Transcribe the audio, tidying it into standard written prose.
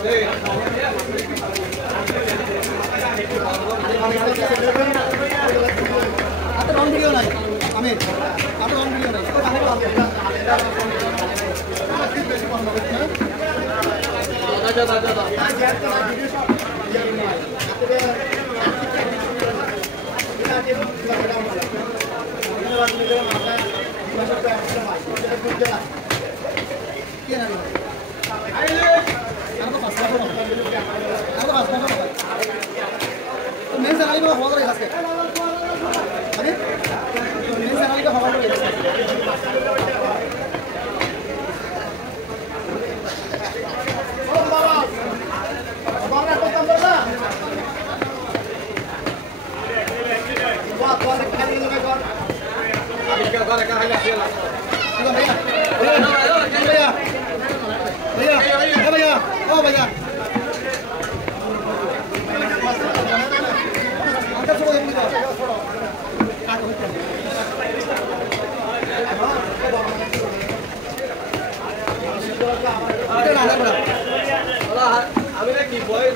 आता run video নাই আমি आता रन वीडियो নাই তো বাহিরে আছে বেশি কম হবে না দাদা দাদা আমি নাকি বয়